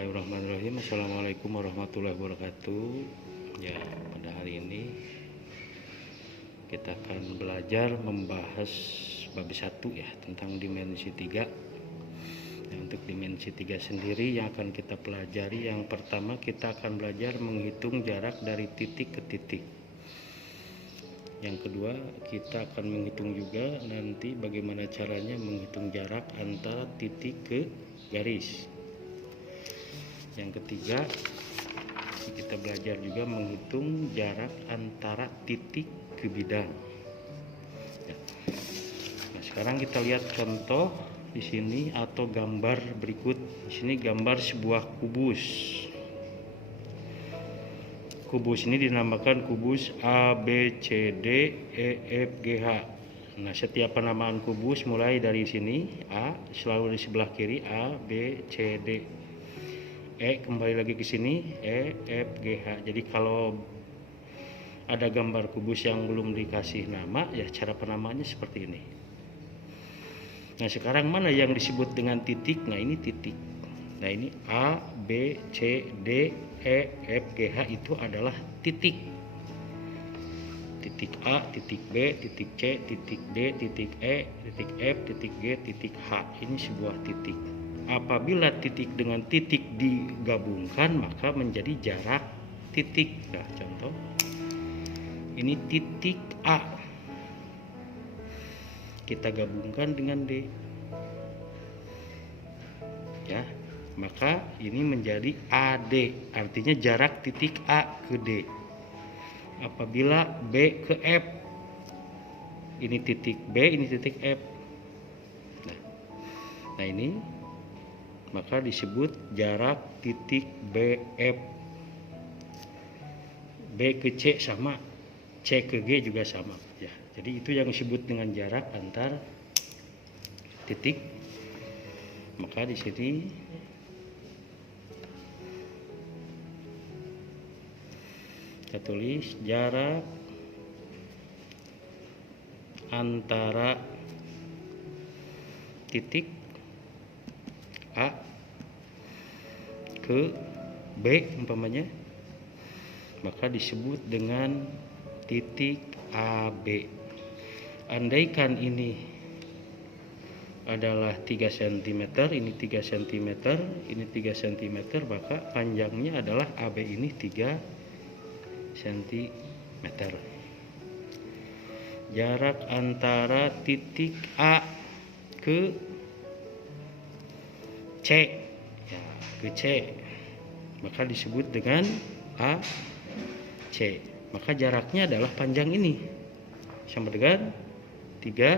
Bismillahirrahmanirrahim. Assalamualaikum warahmatullahi wabarakatuh. Ya, pada hari ini kita akan belajar membahas bab 1 ya, tentang dimensi 3. Nah, untuk dimensi 3 sendiri yang akan kita pelajari, yang pertama kita akan belajar menghitung jarak dari titik ke titik. Yang kedua, kita akan menghitung juga nanti bagaimana caranya menghitung jarak antara titik ke garis. Yang ketiga, kita belajar juga menghitung jarak antara titik ke bidang. Ya. Nah, sekarang kita lihat contoh di sini atau gambar berikut. Di sini gambar sebuah kubus. Kubus ini dinamakan kubus A, B, C, D, E, F, G, H. Nah, setiap penamaan kubus mulai dari sini A, selalu di sebelah kiri A, B, C, D. E kembali lagi ke sini E, F, G, H. Jadi kalau ada gambar kubus yang belum dikasih nama, ya cara penamaannya seperti ini. Nah, sekarang mana yang disebut dengan titik? Nah, ini titik. Nah, ini A, B, C, D, E, F, G, H itu adalah titik. Titik A, titik B, titik C, titik D, titik E, titik F, titik G, titik H. Ini sebuah titik. Apabila titik dengan titik digabungkan, maka menjadi jarak titik. Nah, contoh ini titik A, kita gabungkan dengan D, ya, maka ini menjadi AD, artinya jarak titik A ke D. Apabila B ke F, ini titik B, ini titik F. Nah ini maka disebut jarak titik BF. B ke C sama, C ke G juga sama ya. Jadi itu yang disebut dengan jarak antar titik. Maka di sini kita tulis jarak antara titik A ke B umpamanya, maka disebut dengan titik AB. Andaikan ini adalah 3 cm, ini 3 cm, ini 3 cm, maka panjangnya adalah AB ini 3 cm. Jarak antara titik A ke C, ya, ke C, maka disebut dengan AC. Maka jaraknya adalah panjang ini sama dengan 3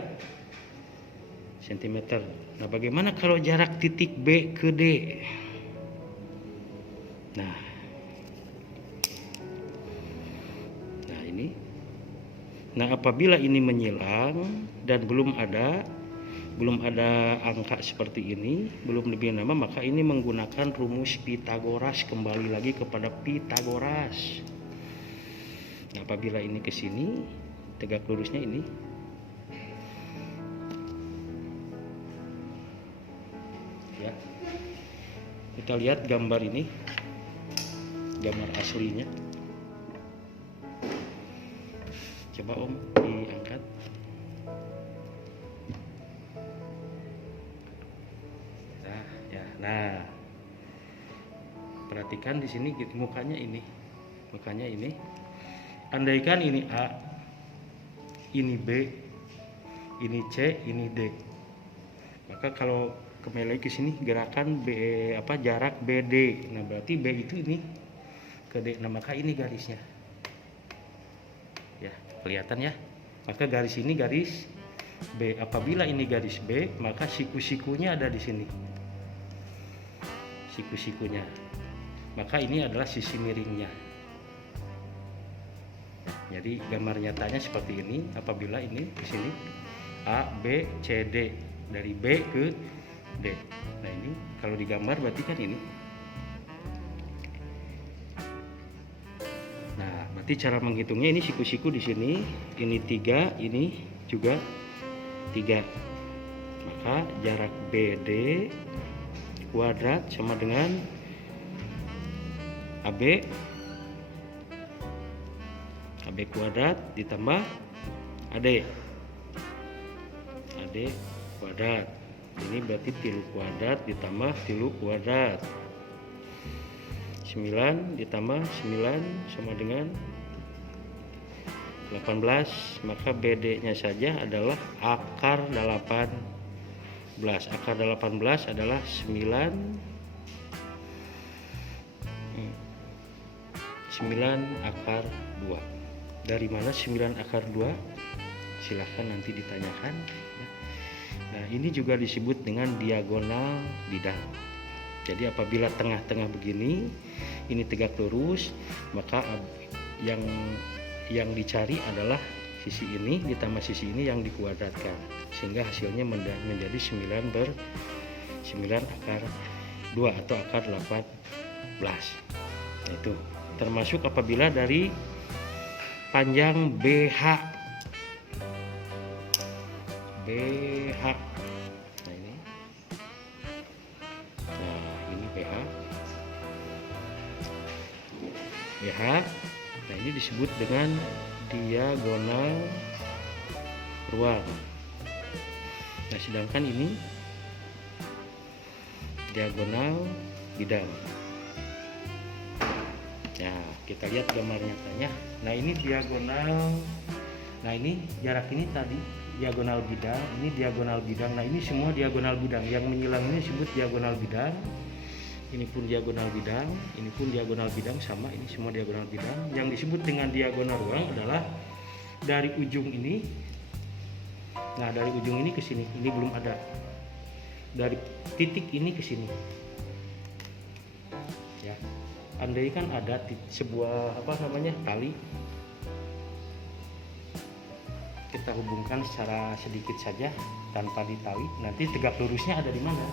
cm. Nah, bagaimana kalau jarak titik B ke D? Nah ini. Nah, apabila ini menyilang dan belum ada angka seperti ini, belum diberi nama, maka ini menggunakan rumus Pitagoras. Kembali lagi kepada Pitagoras. Nah, apabila ini ke sini, tegak lurusnya ini, ya, kita lihat gambar ini, gambar aslinya. Coba Om diangkat. Nah, perhatikan di sini mukanya ini. Andaikan ini A, ini B, ini C, ini D. Maka kalau kembali ke sini gerakan jarak BD. Nah, berarti B itu ini ke D. Nah, maka ini garisnya. Ya, kelihatan ya. Maka garis ini garis B. Apabila ini garis B, maka siku-sikunya ada di sini. Siku-sikunya, maka ini adalah sisi miringnya. Jadi gambar nyatanya seperti ini. Apabila ini di sini A, B, C, D, dari B ke D. Nah, ini kalau digambar berarti kan ini. Nah, berarti cara menghitungnya ini siku-siku di sini. Ini 3, ini juga 3. Maka jarak BD kuadrat sama dengan AB kuadrat ditambah AD kuadrat. Ini berarti 3 kuadrat ditambah 3 kuadrat. 9 ditambah 9 sama dengan 18. Maka BD nya saja adalah akar 18. Akar 18 adalah 9 akar 2. Dari mana 9 akar 2? Silahkan nanti ditanyakan. Nah, ini juga disebut dengan diagonal bidang. Jadi apabila tengah-tengah begini, ini tegak lurus, maka yang dicari adalah sisi ini ditambah sisi ini yang dikuadratkan, sehingga hasilnya menjadi 9 akar 2 atau akar 18. Nah, itu termasuk apabila dari panjang BH. Nah, ini BH. Nah, ini disebut dengan diagonal ruang. Nah, sedangkan ini diagonal bidang. Nah, kita lihat gambar nyatanya. Nah, ini diagonal. Nah, ini jarak ini tadi diagonal bidang, ini diagonal bidang. Nah, ini semua diagonal bidang. Yang menyilang ini disebut diagonal bidang. Ini pun diagonal bidang, ini pun diagonal bidang, sama ini semua diagonal bidang. Yang disebut dengan diagonal ruang adalah dari ujung ini. Nah, dari ujung ini ke sini, ini belum ada. Dari titik ini ke sini. Ya. Andai kan ada sebuah tali, kita hubungkan secara sedikit saja tanpa ditali, nanti tegak lurusnya ada di mana?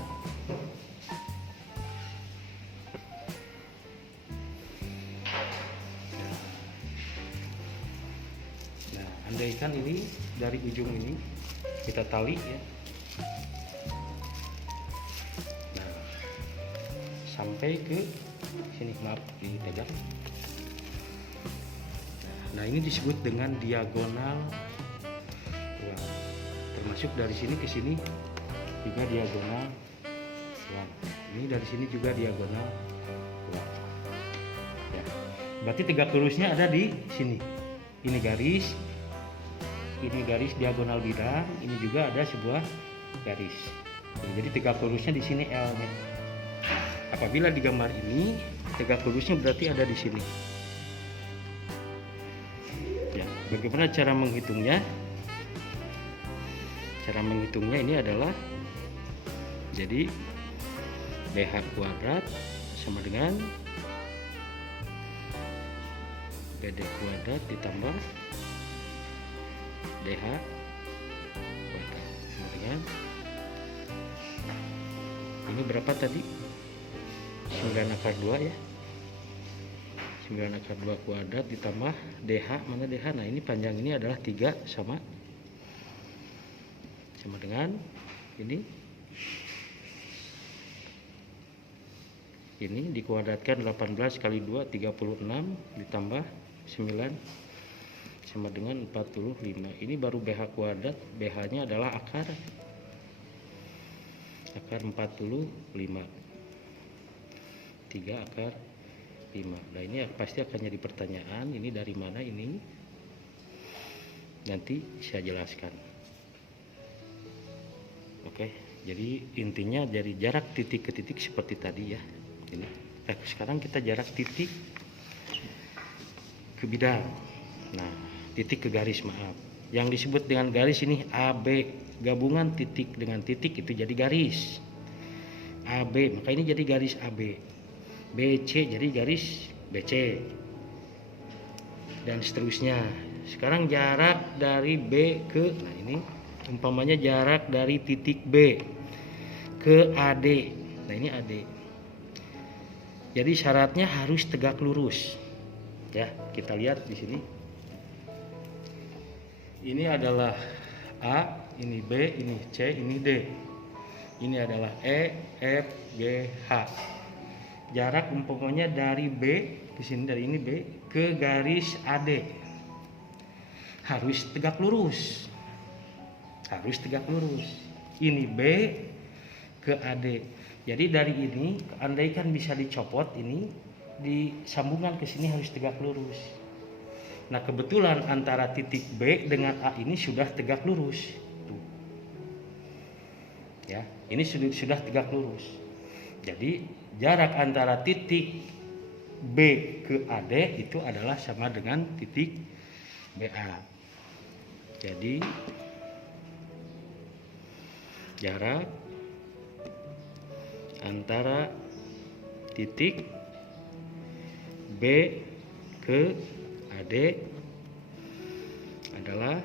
Nah, andai kan ini dari ujung ini kita tali ya. Nah, sampai ke sini, maaf dipegang. Nah, ini disebut dengan diagonal ruang. Termasuk dari sini ke sini juga diagonal ruang. Ini dari sini juga diagonal ruang. Ya. Berarti tegak lurusnya ada di sini. Ini garis diagonal bidang. Ini juga ada sebuah garis. Jadi tegak lurusnya di sini L-nya. Apabila di gambar ini tegak lurusnya berarti ada di sini. Ya, bagaimana cara menghitungnya? Cara menghitungnya ini adalah jadi BH kuadrat sama dengan BD kuadrat ditambah DH kuadrat sama dengan ini berapa tadi? 9 akar 2 ya. 9 akar 2 kuadrat ditambah DH, mana DH? Nah, ini panjang ini adalah 3 sama dengan ini dikuadratkan 18 kali 2 36 ditambah 9 sama dengan 45. Ini baru BH kuadrat, BH nya adalah akar 45, 3 akar 5. Nah, ini pasti akan jadi pertanyaan, ini dari mana ini? Nanti saya jelaskan. Oke, jadi intinya dari jarak titik ke titik seperti tadi ya. Ini. Nah, sekarang kita jarak titik ke bidang. Nah, titik ke garis, maaf. Yang disebut dengan garis ini AB, gabungan titik dengan titik itu jadi garis. AB, maka ini jadi garis AB. BC jadi garis BC dan seterusnya. Sekarang jarak dari B ke, nah ini umpamanya jarak dari titik B ke AD. Nah, ini AD. Jadi syaratnya harus tegak lurus. Ya, kita lihat di sini. Ini adalah A, ini B, ini C, ini D. Ini adalah E, F, G, H. jarak umpamanya dari B ke sini, dari ini B ke garis AD harus tegak lurus. Ini B ke AD. Jadi dari ini andaikan bisa dicopot, ini disambungkan ke sini harus tegak lurus. Nah, kebetulan antara titik B dengan A ini sudah tegak lurus. Tuh. Ya, ini sudah tegak lurus. Jadi jarak antara titik B ke AD itu adalah sama dengan titik BA. Jadi jarak antara titik B ke AD adalah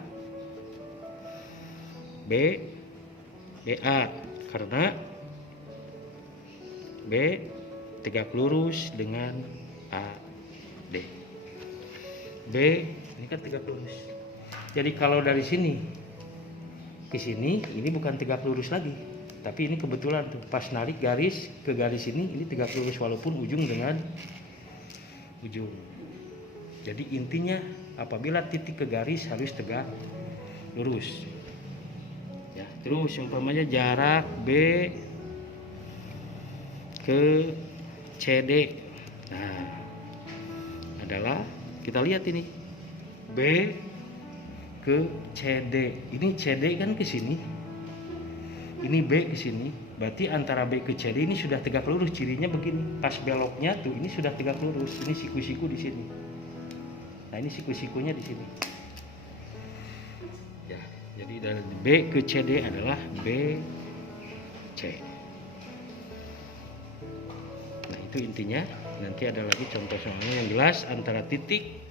BA, karena B tegak lurus dengan AD. B ini kan tegak lurus. Jadi kalau dari sini ke sini ini bukan tegak lurus lagi, tapi ini kebetulan tuh pas narik garis ke garis ini tegak lurus walaupun ujung dengan ujung. Jadi intinya apabila titik ke garis harus tegak lurus. Ya, terus umpamanya jarak B ke CD. Nah, adalah kita lihat ini B ke CD. Ini CD kan ke sini. Ini B ke sini. Berarti antara B ke CD ini sudah tegak lurus. Cirinya begini. Pas beloknya tuh ini sudah tegak lurus. Ini siku-siku di sini. Nah, ini siku-sikunya di sini. Ya, jadi dari B ke CD adalah BC. Nah, itu intinya. Nanti ada lagi contoh soalnya yang jelas antara titik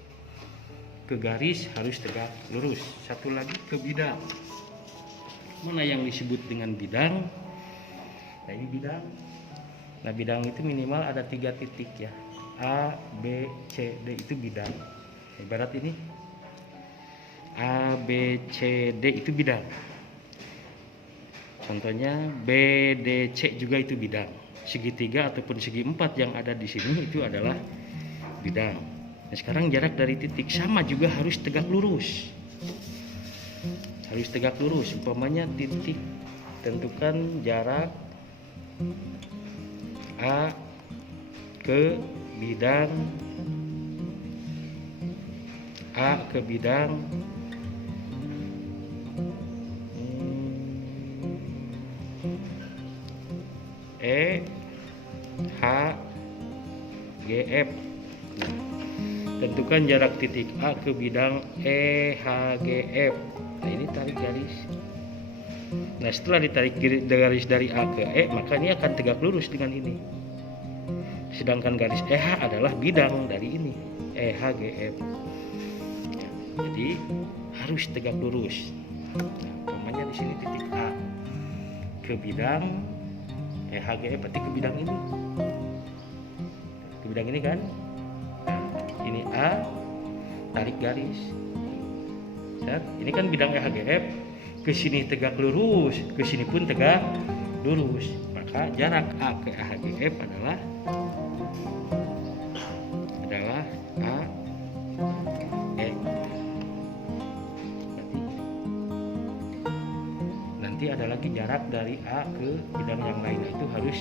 ke garis harus tegak lurus. Satu lagi ke bidang. Mana yang disebut dengan bidang? Nah, ini bidang. Nah, bidang itu minimal ada 3 titik ya. A, B, C, D itu bidang. Ibarat ini A, B, C, D itu bidang. Contohnya B, D, C juga itu bidang. Segitiga ataupun segi 4 yang ada di sini itu adalah bidang. Nah, sekarang jarak dari titik sama juga harus tegak lurus. Harus tegak lurus. Umpamanya titik, tentukan jarak A ke bidang E H G F. Nah, tentukan jarak titik A ke bidang E H G F. Nah, ini tarik garis. Nah, setelah ditarik garis dari A ke E, maka ini akan tegak lurus dengan ini. Sedangkan garis EH adalah bidang dari ini, E H G F. Ya, jadi harus tegak lurus. Nah, umpamanya di sini titik A ke bidang EHGF, berarti ke bidang ini. Ke bidang ini kan. Ini A, tarik garis. Dan ini kan bidang EHGF, ke sini tegak lurus, ke sini pun tegak lurus. Maka jarak A ke EHGF adalah A E. Nanti ada lagi jarak dari A ke bidang yang lain, itu harus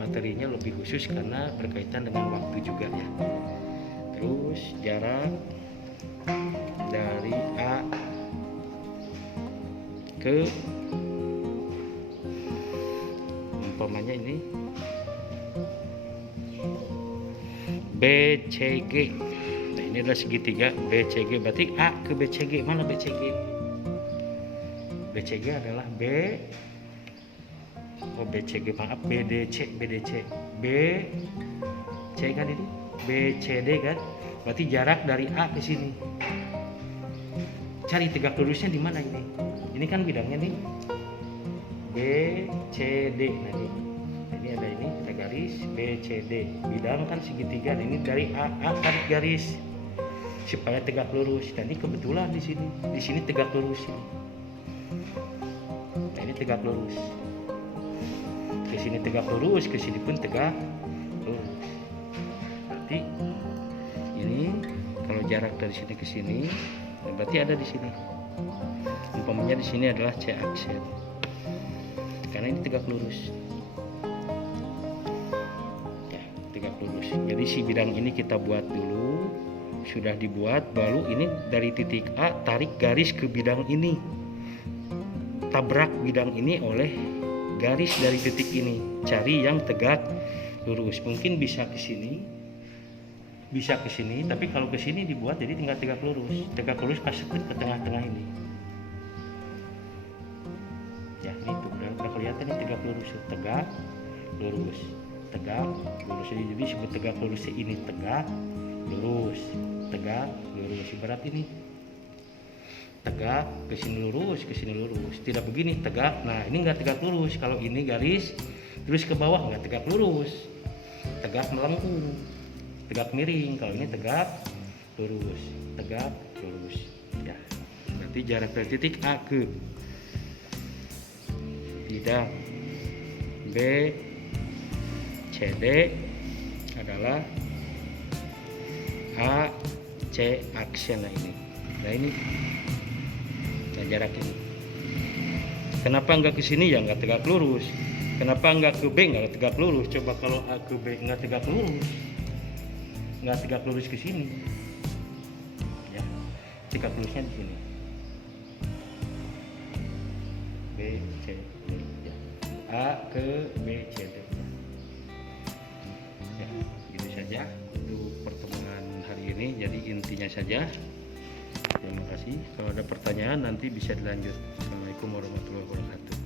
materinya lebih khusus karena berkaitan dengan waktu juga ya. Terus jarak dari A ke umpamanya ini BCG. Nah, ini adalah segitiga BCG, berarti A ke BCG. Mana BCG? BCG adalah BCG maaf, BDC. C kan ini, BCD kan, berarti jarak dari A ke sini. Cari tegak lurusnya di mana ini? Ini kan bidangnya nih, BCD. Nah, ini ada garis BCD. Bidang kan segitiga. Nah, ini dari A tarik garis supaya tegak lurus. Dan ini kebetulan di sini tegak lurus ini. Nah, ini tegak lurus. Ke sini tegak lurus, ke sini pun tegak berarti ini kalau jarak dari sini ke sini berarti ada di sini. Umpamanya di sini adalah C aksen, karena ini tegak lurus. Ya, tegak lurus. Jadi si bidang ini kita buat dulu. Sudah dibuat, baru ini dari titik A tarik garis ke bidang ini. Tabrak bidang ini oleh garis dari titik ini. Cari yang tegak lurus. Mungkin bisa ke sini, bisa ke sini, tapi kalau ke sini dibuat jadi tinggal tegak lurus. Tegak lurus pas ke tengah-tengah ini. Ya, ini tuh udah kelihatan ini tegak lurus, tegak lurus, tegak lurus. Jadi disebut tegak lurus ini tegak lurus, tegak lurus. Ibarat ini tegak ke sini lurus, tidak begini tegak. Nah, ini enggak tegak lurus. Kalau ini garis terus ke bawah enggak tegak lurus, tegak melengkung, tegak miring. Kalau ini tegak lurus, tegak lurus. Ya, berarti jarak dari titik A ke bidang B CD adalah A C aksen. Nah ini, nah jarak ini. Kenapa enggak ke sini? Ya enggak tegak lurus. Kenapa enggak ke B? Enggak tegak lurus. Coba kalau A ke B enggak tegak lurus, enggak tegak lurus ke sini. Ya, tegak lurusnya di sini. B C D. Ya. A ke B C D. Ya, gitu saja untuk pertemuan hari ini. Jadi intinya saja. Terima kasih. Kalau ada pertanyaan nanti bisa dilanjut. Assalamualaikum warahmatullahi wabarakatuh.